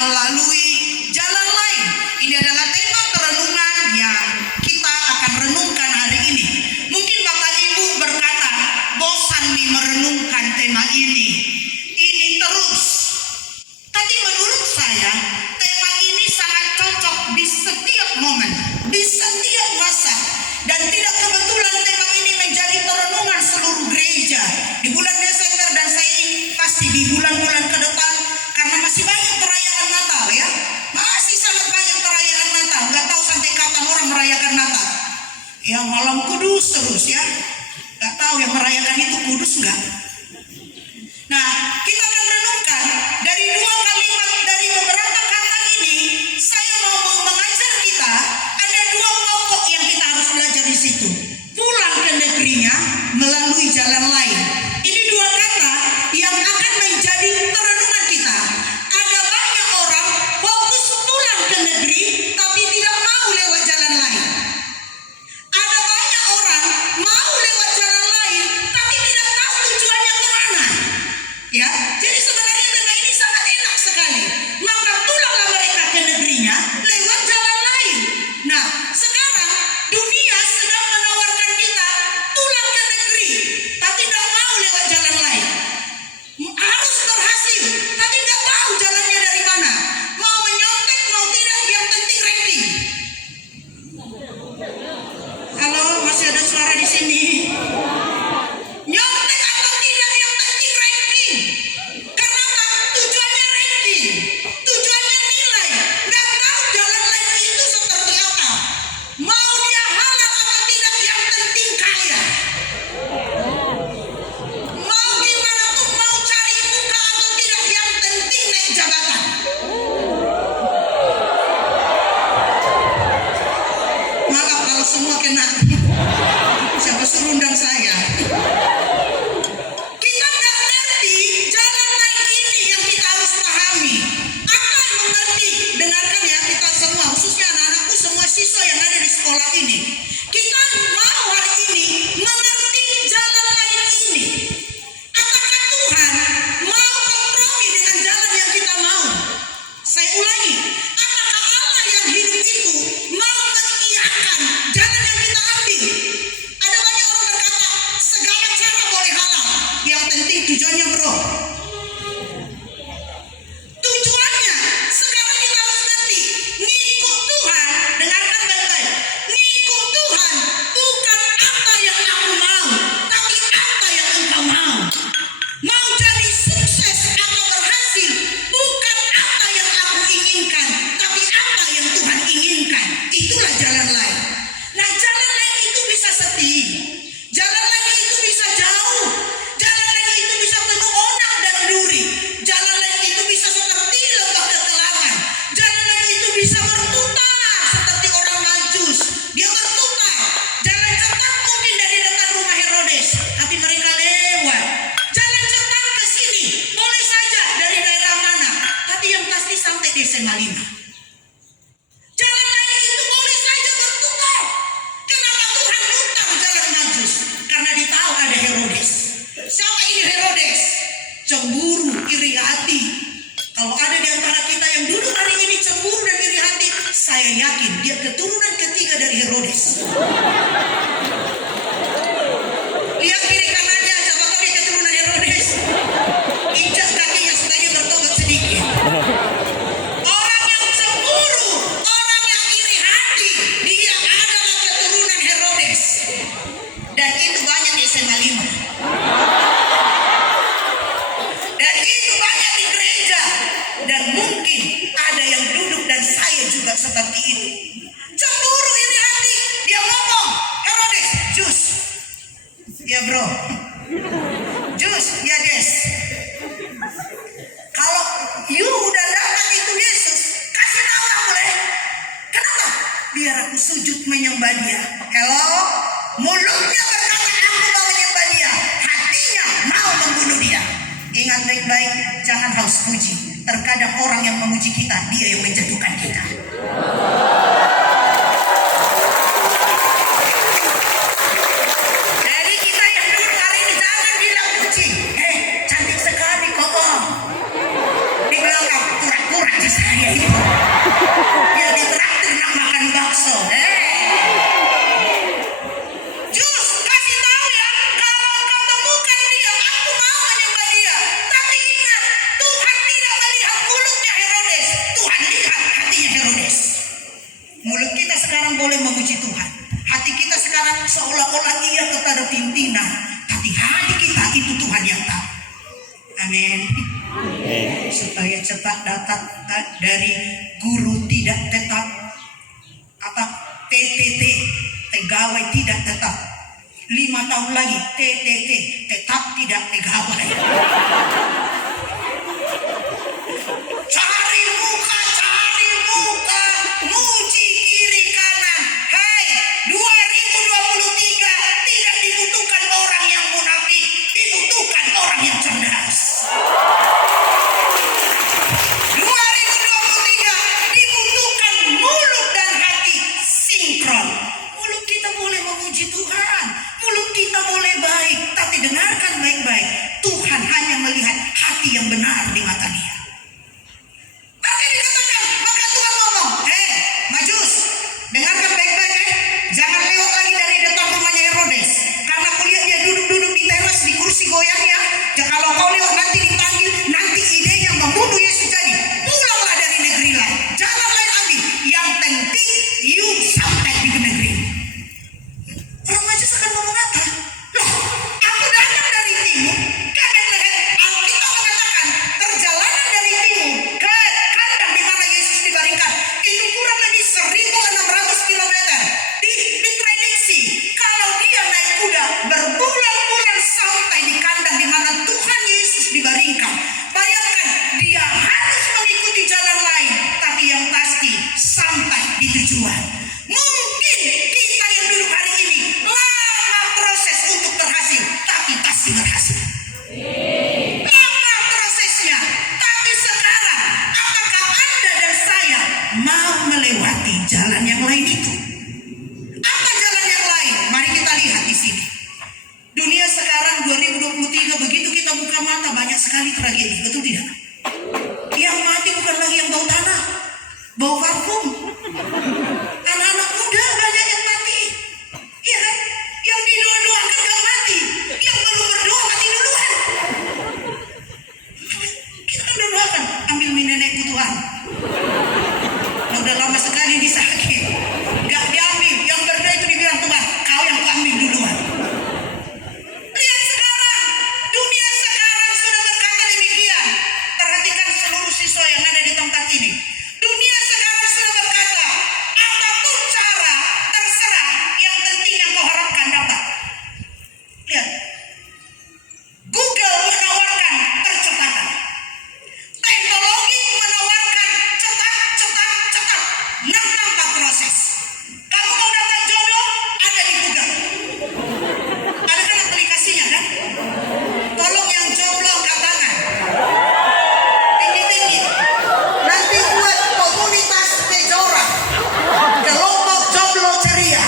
melalui jalan lain. Ini adalah tema perenungan yang kita akan renungkan hari ini. Mungkin Bapak Ibu berkata, bosan nih merenungkan tema ini terus. Tapi menurut saya, tema ini sangat cocok di setiap momen, di setiap masa. Dan tidak kebetulan tema ini menjadi perenungan seluruh gereja di bulan Desember, dan saya ingin pasti di bulan-bulan ke depan, karena masih banyak perayaan Natal ya. Masih sangat banyak perayaan Natal. Gak tahu sampai kapan orang merayakan Natal. Yang malam kudus terus ya. Gak tahu yang merayakan itu kudus gak? Nah, kita akan renungkan dari dua kalimat, dari beberapa kata ini. Saya mau mengajar kita ada dua pokok yang kita harus belajar di situ. Pulang ke negerinya melalui jalan lain. Ini dua kata yang akan menjadi perenungan kita. Ada banyak orang fokus pulang ke negeri tapi tidak mau lewat jalan lain. Ada banyak orang mau lewat jalan lain tapi tidak tahu tujuannya kemana. Ya, jadi sebenarnya tema ini sangat enak sekali. Maka pulanglah mereka ke negerinya lewat jalan lain. Nah, sekarang dunia sedang menawarkan kita pulang ke negeri, tapi tidak mau lewat jalan lain. Harus berhasil, tapi tidak tahu jalannya dari mana. Mau menyontek, mau tidak, yang penting ranking. Halo, masih ada suara di sini? Nyontek atau tidak, yang penting ranking. Kenapa? Tujuannya ranking, tujuannya nilai. Nggak tahu jalan lain itu seperti apa. Mau dia halal atau tidak, yang penting kaya. Mau gimana pun, mau cari muka atau tidak, yang penting naik jabatan. Maaf kalau semua kena. Siapa suruh undang saya? Kita nggak ngerti jalan lain ini yang kita harus pahami. Akan mengerti, dengarkan ya kita semua, khususnya anak-anakku, semua siswa yang ada di sekolah ini. Kita mau hari ini mengerti jalan lain ini. Apakah Tuhan mau kompromi dengan jalan yang kita mau? Saya ulangi, apakah Allah yang hidup itu mau mengiyakan jalan yang kita ambil? Ada banyak orang berkata, segala cara boleh halal, yang penting tujuannya bro. Tujuannya, sekarang kita harus ngerti, ngikut Tuhan, dengarkan baik-baik. Ngikut Tuhan bukan apa yang aku mau, tapi apa yang engkau mau. Mau jadi sukses atau berhasil, bukan apa yang aku inginkan, tapi apa yang Tuhan inginkan. Itulah jalan lain. Nah, jalan lain itu bisa sepi. Jalan lain itu bisa jauh. Jalan lain itu bisa penuh onak dan duri. Jalan lain itu bisa seperti lembah kekelangan. Jalan lain itu bisa berputar seperti orang Majus. Dia berputar. Jalan cepat mungkin dari dekat rumah Herodes, tapi mereka lewat. Jalan cepat ke sini boleh saja dari daerah mana, tapi yang pasti sampai di SMA 5. Jalan lain itu boleh saja berputar. Kenapa Tuhan putar jalan Majus? Karena dia tahu ada Herodes. Siapa ini Herodes? Cemburu, iri hati. Kalau ada di antara kita yang duduk hari ini cemburu dan iri hati, saya yakin dia keturunan ketiga dari Herodes. Lihat kiri kanannya, siapa tahu dia keturunan Herodes. Injak kakinya supaya dia bertobat sedikit. Orang yang cemburu, orang yang iri hati, dia adalah keturunan Herodes. Dan itu banyak di SMA 5. Dan itu banyak di gereja. Dan mungkin ada yang duduk dan saya juga seperti itu. Cemburu, iri hati. Dia ngomong, Herodes, jus. Ya bro. Jus, ya des. Kalau you udah datang itu Yesus, kasih tahu lah boleh. Kenapa? Biar aku sujud menyembah dia. Hello? Mulutnya berkata aku mau menyembah dia, hatinya mau membunuh dia. Ingat baik-baik, jangan haus puji. Terkadang orang yang memuji kita, dia yang menjatuhkan kita. Jadi kita yang duduk hari ini jangan bilang puji. Cantik sekali kok. Di belakang pura-pura kata saya itu. Biar ditraktir nak makan bakso. Jus, kasih tahu ya, kalau engkau temukan dia, aku mau menyembah dia. Tapi ingat, Tuhan tidak melihat mulutnya Herodes, Tuhan lihat hatinya Herodes. Mulut kita sekarang boleh memuji Tuhan, hati kita sekarang seolah-olah ia kepada pimpinan, tapi hati kita itu Tuhan yang tahu. Amin. Supaya cepat datang dari guru tidak tetap, apa PTT, pegawai tidak tetap. 5 tahun lagi TTT, tetap tidak pegawai. Cari muka, muji kiri kanan. Hai, 2023 tidak dibutuhkan orang yang munafik, dibutuhkan orang yang cerdas. 2023 dibutuhkan mulut dan hati sinkron. Mulut kita boleh memuji Tuhan, mulut kita boleh baik, tapi dengarkan baik-baik. Tuhan hanya melihat hati yang benar di mata Dia. Maka dikatakan, maka Tuhan ngomong, Majus, dengarkan baik-baik, jangan lewat lagi dari depan rumahnya Herodes, karena kulihat dia duduk-duduk di teras di kursi goyangnya. Kalau kau lewat nanti dipanggil, nanti idenya membunuh Yesus jadi. Pulanglah dari negeri lain, jangan lain ambil. Yang penting you sampai di negeri. Orang Majus akan ngomong apa? Loh, aku datang dari timur. Alkitab mengatakan perjalanan dari timur ke kandang di mana Yesus dibaringkan itu kurang lebih 1.600 kilometer. Diprediksi kalau dia naik kuda berbulan-bulan sampai di kandang di mana Tuhan Yesus dibaringkan. Bayangkan, dia harus mengikuti jalan lain, tapi yang pasti sampai di tujuan. Mungkin kita yang duduk hari ini lama proses untuk berhasil, tapi pasti berhasil. Lama prosesnya, tapi sekarang apakah Anda dan saya mau melewati jalan yang lain itu? Apa jalan yang lain? Mari kita lihat di sini. Dunia sekarang 2023 begitu kita buka mata banyak sekali tragedi, betul tidak? Yang mati bukan lagi yang bau tanah, bau parfum. Anak-anak muda banyak yang mati, iya kan? Yang didoakan gak mati, yang belum berdoa mati duluan. Kita kan doakan, ambil mie nenekku Tuhan. Nah, udah lama sekali disakit, gak diambil. Yang berdoa itu dibilang Tuhan, kau yang kuambil duluan. Lihat sekarang, dunia sekarang sudah berkata demikian. Perhatikan seluruh siswa yang ada di tempat ini. Dunia sekarang sudah berkata, apapun cara terserah, yang penting yang kau harapkan dapat. Lihat, Google menawarkan percepatan, teknologi menawarkan cepat, nah tanpa proses. Kamu mau dapat jodoh, ada di Google. Ada kan aplikasinya kan? Tolong yang jomblo angkat tangan. Tinggi-tinggi. Nanti buat komunitas Tejora, kelompok jomblo ceria.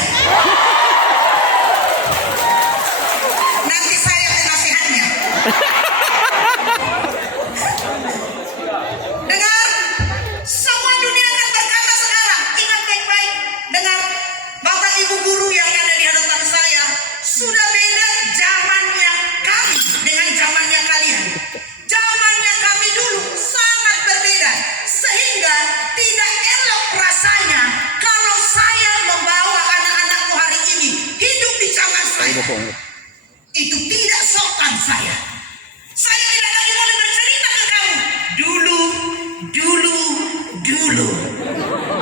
Nanti saya penasihatnya. Dengar, semua dunia akan berkata sekarang. Ingat baik-baik. Dengar, Bapak Ibu guru yang ada di hadapan saya, sudah beda zamannya kami dengan zamannya kalian. Zamannya kami dulu sangat berbeda, sehingga tidak elok rasanya kalau saya membawa anak-anakku hari ini hidup di zaman saya. Itu tidak sopan saya. Saya tidak lagi boleh bercerita ke kamu. Dulu.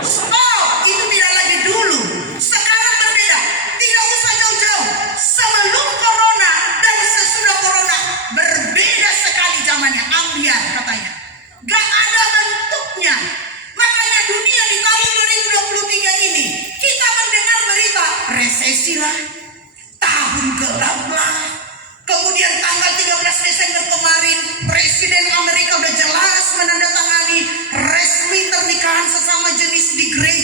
Oh, itu tidak lagi dulu. Sekarang berbeda. Tidak usah jauh-jauh. Sebelum corona dan sesudah corona berbeda sekali zamannya. Ambiar katanya. Gak ada bentuknya. Makanya dunia di tahun 2023 ini kita mendengar berita resesi lah, tahun gelap lah. Kemudian tanggal 13 Desember kemarin Presiden Amerika udah jelas menandatangani resmi pernikahan sesama jenis di gereja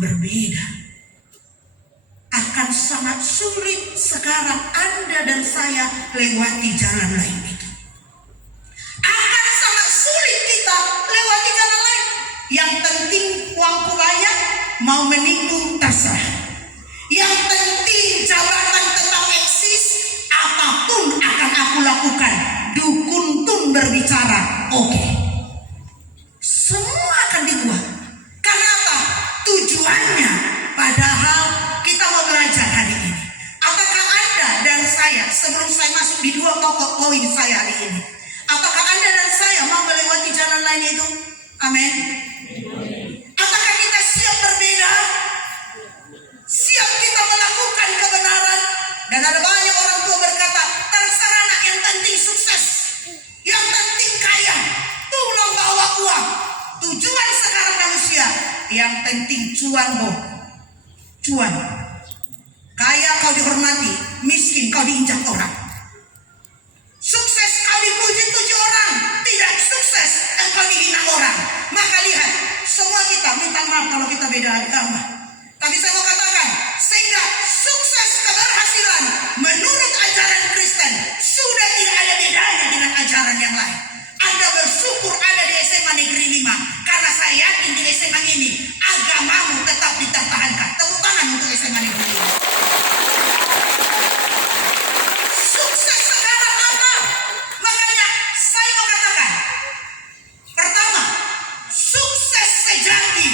berbeda. Akan sangat sulit sekarang Anda dan saya lewati jalan lain itu. Akan sangat sulit kita lewati jalan lain. Yang penting uangku banyak, mau menipu terserah. Yang penting jabatan tetap eksis, apapun akan aku lakukan. Dukun tun berbicara, oke. Semua akan dibuat. Karena apa? Tujuannya padahal kita mau belajar hari ini. Apakah Anda dan saya, sebelum saya masuk di 2 pokok poin saya hari ini, apakah Anda dan saya mau melewati jalan lain itu? Amin. Apakah kita siap berbeda? Siap kita melakukan kebenaran? Dan ada banyak orang tua berkata, terserah nak, yang penting sukses, yang penting kaya, pulang bawa uang. Tujuan sekarang manusia, yang penting cuan boh, cuan. Kaya kau dihormati, miskin kau diinjak orang. Sukses kau dipuji-puji orang, tidak sukses engkau dihina orang. Maka lihat, semua kita minta maaf kalau kita beda agama. Tapi saya mau katakan, sehingga sukses keberhasilan menurut ajaran Kristen sudah tidak ada bedanya dengan ajaran yang lain. Anda bersyukur ada di SMA Negeri 5, karena saya yakin di SMA ini agamamu tetap dipertahankan. Tepuk tangan untuk SMA Negeri 5. Sukses sekarang apa? Makanya saya mau katakan, pertama, sukses sejati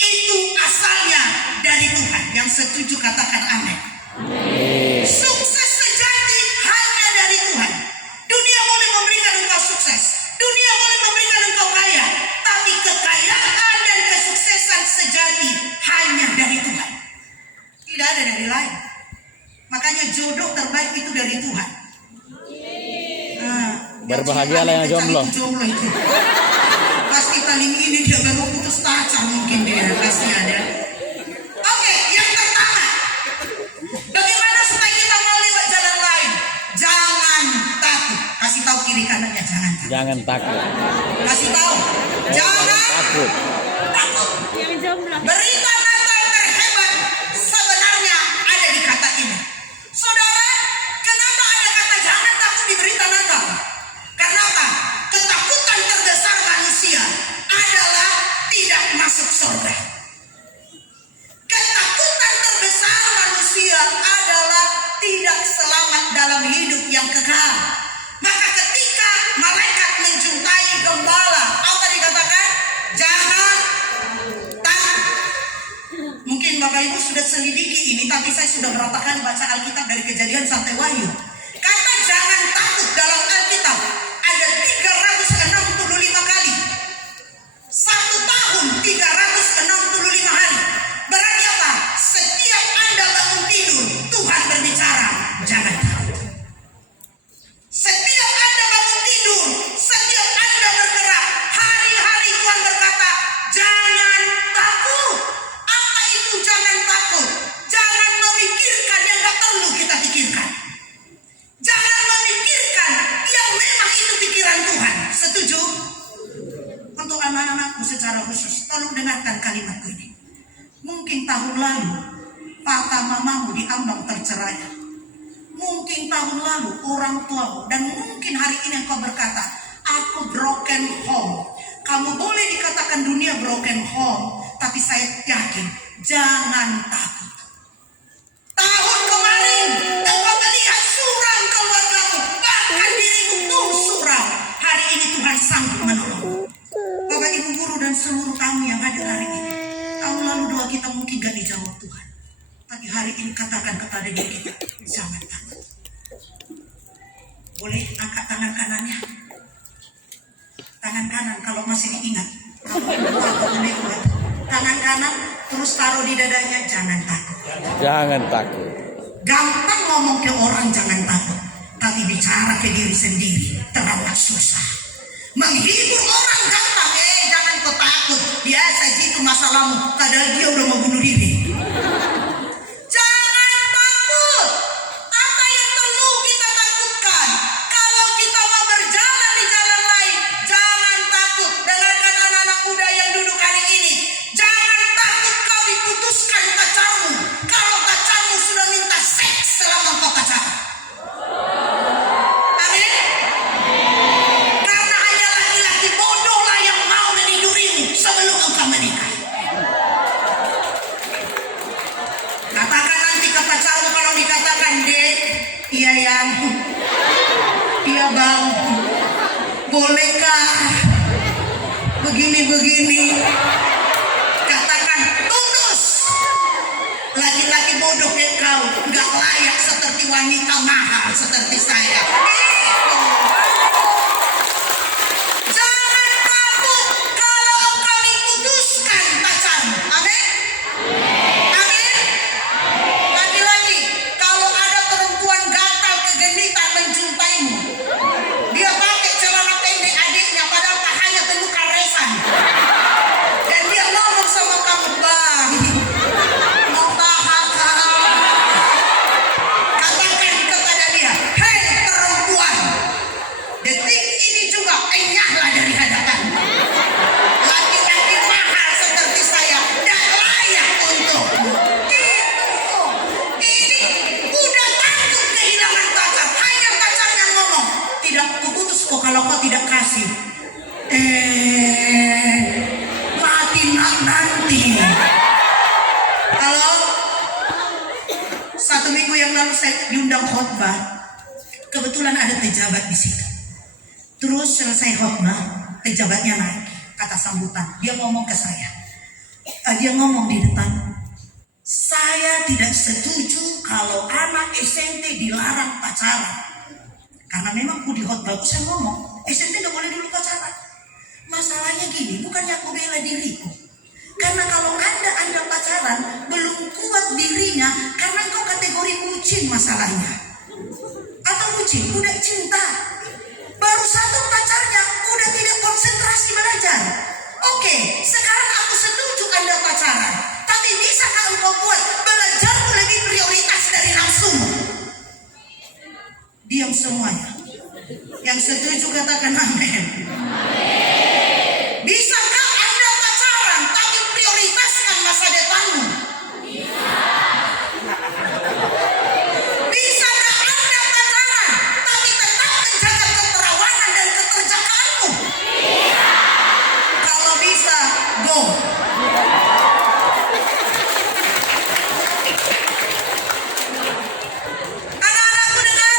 itu asalnya dari Tuhan. Yang setuju katakan amin. Sukses sejati hanya dari Tuhan. Dunia boleh memberikan engkau sukses, dunia boleh memberikan engkau kaya, tapi kekayaan dan kesuksesan sejati hanya dari Tuhan. Tidak ada dari lain. Makanya jodoh terbaik itu dari Tuhan. Berbahagialah yang jomblo. Itu. Pas kita link ini dia baru putus pacar mungkin dia pasti ada. Oke, yang pertama, bagaimana supaya kita mau lewat jalan lain? Jangan takut. Kasih tahu kiri kanannya, jangan takut. Jangan takut. Kasih tahu, jangan takut. Takut. Berita Natal terhebat sebenarnya ada di kata ini. Saudara, kenapa ada kata jangan takut di berita Natal? Karena apa? Ketakutan terbesar manusia adalah tidak masuk surga. Ketakutan terbesar manusia adalah tidak selamat dalam hidup yang kekal. Maka ketika malaikat menjumpai gembala, apa dikatakan? Jangan takut. Mungkin Bapak Ibu sudah selidiki ini, tapi saya sudah berapa kali baca Alkitab dari Kejadian sampai Wahyu. Kata jangan takut dalam Alkitab ada 365 kali. 1 tahun 365 hari. Berarti apa? Setiap Anda bangun tidur, Tuhan berbicara, jangan takut. Setiap Anda bangun tidur, setiap Anda bergerak, hari-hari Tuhan berkata, jangan takut. Apa itu jangan takut? Jangan memikirkan yang tak perlu kita pikirkan. Jangan memikirkan yang memang itu pikiran Tuhan. Setuju? Untuk anak-anakku secara khusus, tolong dengarkan kalimatku ini. Mungkin tahun lalu papa mamamu diambang terceraiah. Mungkin tahun lalu orang tuamu, dan mungkin hari ini engkau berkata, aku broken home. Kamu boleh dikatakan dunia broken home, tapi saya yakin jangan takut. Tahun kemarin engkau melihat suram keluargamu, bahkan dirimu pun suram. Hari ini Tuhan sanggup menolong. Bapak Ibu guru dan seluruh kami yang hadir hari ini, tahun lalu doa kita mungkin gak dijawab Tuhan, tapi hari ini katakan kepada diri kita, jangan takut. Boleh angkat tangan kanannya. Tangan kanan kalau masih diingat. Tangan kanan terus taruh di dadanya, jangan takut. Jangan takut. Gampang ngomong ke orang jangan takut, tapi bicara ke diri sendiri terlalu susah. Menghibur orang gampang, jangan kau takut, biasa gitu masalahmu, padahal dia udah mau bunuh diri. Jangan takut. Apa yang perlu kita takutkan? Kalau kita mau berjalan di jalan lain, jangan takut. Dengarkan anak-anak muda yang duduk hari ini, jangan takut kau diputus begini-begini. Katakan tundus. Laki-laki bodoh kayak kau nggak layak seperti wanita mahal seperti saya. Itu. Jangan takut kalau engkau diputuskan pacarmu. Amin. Amin. Lagi-lagi kalau ada perempuan gatal kegenitan menjumpaimu, dia pakai celana pendek adiknya padahal pahanya penuh karesan, dan dia ngomong sama kamu, bang, mau paha kau. Katakan kepada dia, hei perempuan, detik ini juga enyahlah dari hadapan. Laki-laki mahal seperti saya dan layak untukmu. Ini udah takut kehilangan pacar. Hanya pacarnya ngomong, tidak kuputus kok kalau kau tidak kasih. Mati nanti. Halo. Satu minggu yang lalu saya diundang khotbah. Kebetulan ada pejabat di situ. Terus selesai khotbah, pejabatnya naik, kata sambutan. Dia ngomong ke saya. Dia ngomong di depan, saya tidak setuju kalau anak SMP dilarang pacaran. Karena memang di khotbahku saya ngomong, SMP tidak boleh dulu pacaran. Masalahnya gini, bukannya aku bela diriku. Karena kalau anda pacaran, belum kuat dirinya, karena engkau kategori bucin masalahnya. Atau bucin, udah cinta. Baru satu pacarnya, udah tidak konsentrasi belajar. Oke, sekarang aku setuju anda pacaran. Tapi bisakah engkau buat belajarmu lebih prioritas dari nafsumu? Diam semuanya. Yang setuju katakan amin. Bisakah anda pacaran tapi prioritaskan masa depanmu? Bisakah anda pacaran tapi tetap menjaga keperawanan dan kekerjaanmu? Kalau bisa, go. Anak-anakku dengar,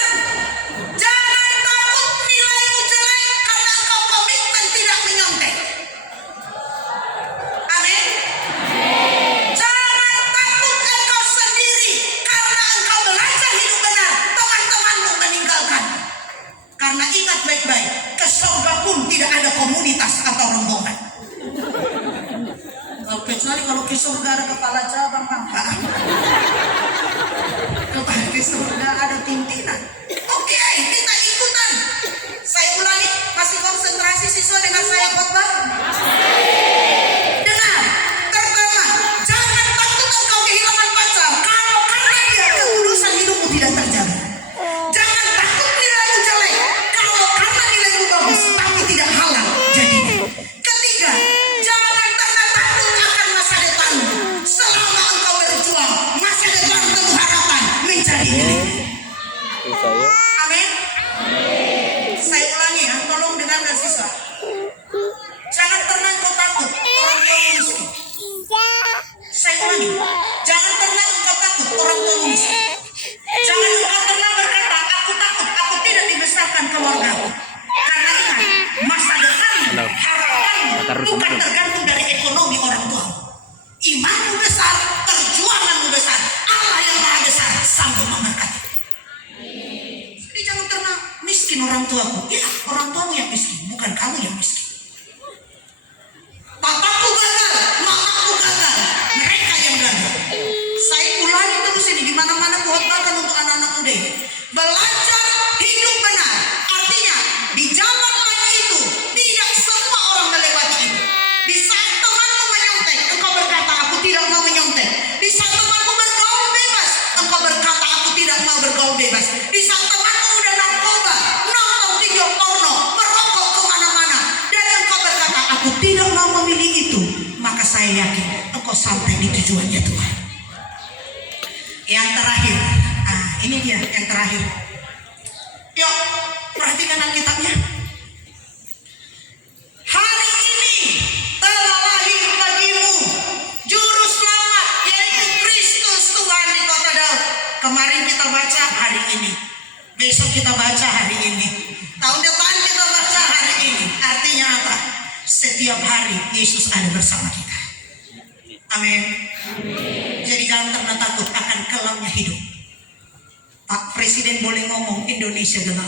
jangan takut nilaimu jelek karena engkau komitmen tidak menyontek. Amin. Jangan takut engkau sendiri karena engkau belajar hidup benar, teman-temanmu meninggalkan. Karena ingat baik-baik, ke surga pun tidak ada komunitas atau rombongan. Kecuali kalau ke surga ada kepala cabang, maka ke surga ada pimpinan. Oke, kita ikutan. Saya ulangi, masih konsentrasi siswa dengan saya khotbah? Dengar, pertama, jangan takut engkau kehilangan pacar kalau karena dia kekudusan hidupmu tidak terjaga. Jangan takut nilaimu jelek kalau karena nilaimu bagus tapi tidak halal jadinya. Ketiga, jangan pernah takut akan masa depanmu. Selama engkau berjuang, masa depan penuh harapan menjadi milikmu. Saya Amin. Saya ulangi ya, tolong dengarkan siswa. Jangan pernah engkau takut orang tua miskin. Saya ulangi, jangan pernah engkau takut orang tua miskin. Jangan engkau pernah berkata, aku takut, aku tidak dibesarkan keluargaku. Karena ingat, masa depan, harapanmu bukan tergantung dari ekonomi orang tua. Imanmu besar, perjuanganmu besar. Allah yang maha besar sanggup memberkati. Jadi jangan pernah miskin orang tuaku. Ya, orang tuamu yang miskin, bukan kamu yang miskin. Papaku gagal, mamaku gagal, mereka yang gagal. Saya ulangi terus ini di mana-mana khotbahkan untuk anak-anak muda ini. Belajar hidup benar. Artinya di jalan lain itu tidak semua orang melewati itu. Di saat temanmu menyontek, engkau berkata aku tidak mau menyontek. Di saat temanmu bergaul bebas, engkau berkata aku tidak mau bergaul bebas. Di saat temanmu udah narkoba, nonton video porno, merokok kemana-mana, dan engkau berkata aku tidak mau memilih itu, maka saya yakin engkau sampai di tujuannya Tuhan. Yang terakhir, ini dia yang terakhir. Yuk, perhatikan Alkitabnya. Hari ini telah lahir bagimu juru selamat, yaitu Kristus Tuhan di kota Daud. Kemarin kita baca hari ini, besok kita baca hari ini, tahun depan kita baca hari ini. Artinya apa? Setiap setiap hari Yesus ada bersama kita. Amin. Jadi jangan pernah takut akan kelamnya hidup. Pak Presiden boleh ngomong Indonesia gelap,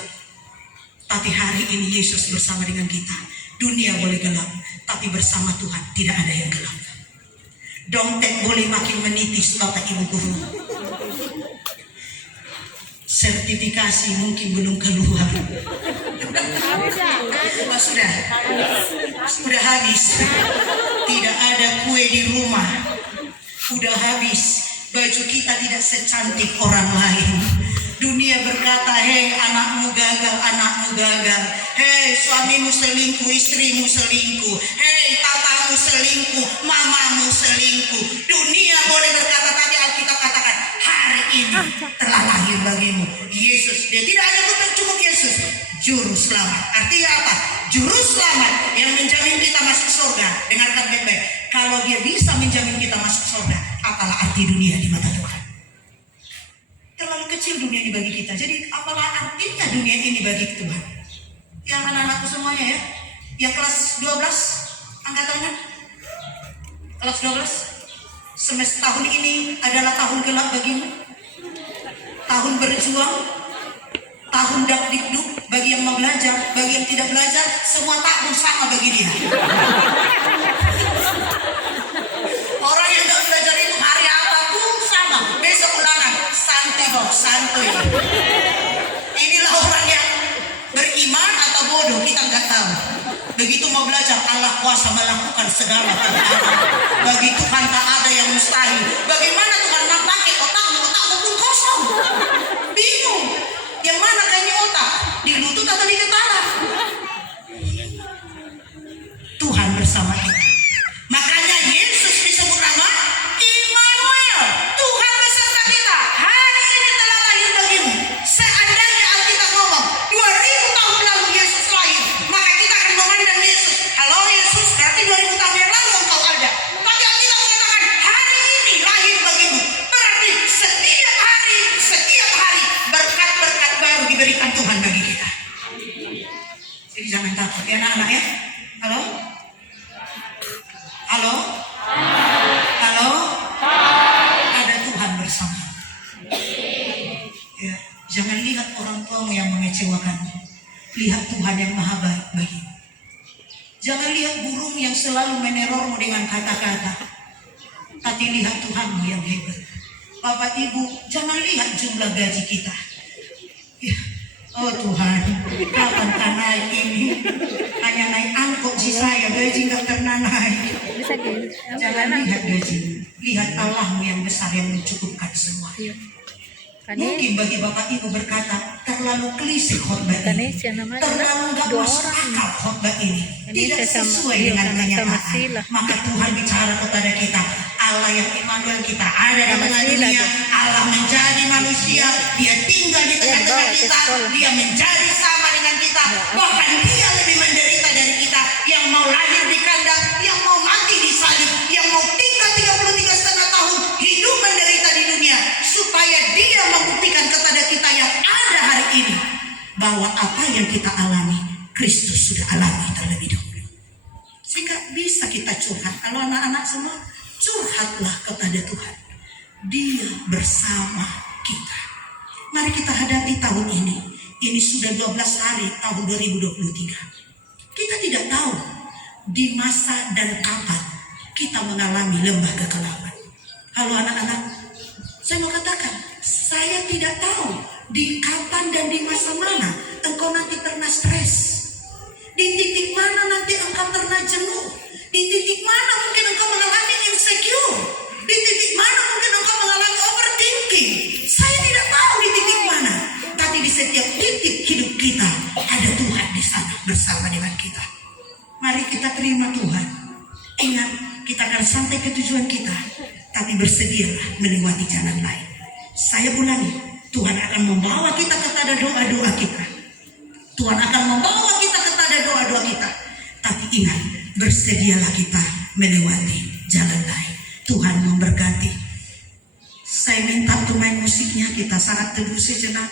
tapi hari ini Yesus bersama dengan kita. Dunia boleh gelap, tapi bersama Tuhan tidak ada yang gelap. Dompet boleh makin menipis Bapak Ibu Guru. Sertifikasi mungkin belum keluar. Oh, sudah habis. Tidak ada kue di rumah. Udah habis. Baju kita tidak secantik orang lain. Dunia berkata, hei anakmu gagal, anakmu gagal. Hei suamimu selingkuh, istrimu selingkuh. Hei papamu selingkuh, mamamu selingkuh. Dunia boleh berkata, tapi Alkitab katakan, hari ini telah lahir bagimu Yesus. Dia tidak hanya bukan cukup Yesus, juru selamat. Artinya apa? Juru selamat yang menjamin kita masuk surga. Dengarkan baik-baik. Kalau dia bisa menjamin kita masuk surga, apalah arti dunia di mata Tuhan? Terlalu kecil dunia ini bagi kita. Jadi apalah artinya dunia ini bagi Tuhan? Yang anak-anakku semuanya ya, yang kelas 12 angkat tangan. Kelas 12, semester tahun ini adalah tahun gelap bagimu. Tahun berjuang, tahun dakdikduk. Bagi yang mau belajar, bagi yang tidak belajar, semua tahun sama bagi dia. Orang yang tidak belajar itu hari apapun sama. Besok ulangan, santai bos, santai. Inilah orang yang beriman atau bodoh, kita nggak tahu. Begitu mau belajar, Allah kuasa melakukan segala perkara. Bagi Tuhan tak ada yang mustahil. Bagaimana Tuhan nak pakai otakmu pun kosong. Bingung. Yang mana kayaknya otak? Di lutut atau di kepala? Tuhan bersama kita. Makanya Yesus disebut nama Immanuel. Tuhan beserta kita. Hari ini telah lahir bagimu. Seandainya Alkitab ngomong 2000 tahun lalu Yesus lahir, maka kita akan memandang Yesus. Halo Yesus, berarti 2000 tahun yang lalu engkau ada. Tapi Alkitab mengatakan hari ini lahir bagimu. Berarti setiap hari berkat-berkat baru diberikan Tuhan bagi kita. Jadi jangan takut ya anak-anak ya. Halo? Halo? Halo? Ada Tuhan bersama. Ya, jangan lihat orang tuamu yang mengecewakanmu. Lihat Tuhan yang maha baik bagimu. Jangan lihat burung yang selalu menerormu dengan kata-kata. Tapi lihat Tuhanmu yang hebat. Bapak Ibu, jangan lihat jumlah gaji kita. Ya. Oh Tuhan, kapan tak naik ini? Hanya naik angkot sih saya, gaji nggak pernah naik. Jangan lihat gaji, lihat Allahmu yang besar yang mencukupkan semua. Mungkin bagi Bapak Ibu berkata terlalu klise khotbah ini, terlalu nggak masuk akal khotbah ini, tidak sesuai dengan kenyataan. Maka Tuhan bicara kepada kita, Allah yang Immanuel, kita ada di tengah dunia, Allah menjadi manusia, Dia tinggal di tengah-tengah kita, Dia menjadi sama dengan kita, bahkan Dia lebih menderita dari kita, yang mau lahir di kandang, yang mau mati di salib, yang mau tinggal 33,5 tahun hidup menderita di dunia, supaya Dia membuktikan kepada kita yang ada hari ini bahwa apa yang kita alami Kristus sudah alami terlebih dahulu, sehingga bisa kita curhat. Kalau anak-anak semua curhatlah kepada Tuhan, Dia bersama kita. Mari kita hadapi tahun ini. Ini sudah 12 hari tahun 2023. Kita tidak tahu di masa dan kapan kita mengalami lembah kekelaman. Halo anak-anak, saya mau katakan, saya tidak tahu di kapan dan di masa mana engkau nanti pernah stres. Di titik mana nanti engkau pernah jenuh. Di titik mana mungkin engkau mengalami insecure. Di titik mana mungkin engkau mengalami overthinking. Saya tidak tahu di titik mana. Tapi di setiap titik hidup kita ada Tuhan di sana bersama dengan kita. Mari kita terima Tuhan. Ingat, kita akan sampai ke tujuan kita, tapi bersedialah melewati jalan lain. Saya ulangi, Tuhan akan membawa kita kepada doa-doa kita. Tuhan akan membawa kita kepada doa-doa kita. Tapi ingat, bersedialah kita melewati jalan lain. Tuhan memberkati. Saya minta pemain musiknya, kita sangat teduh sejenak.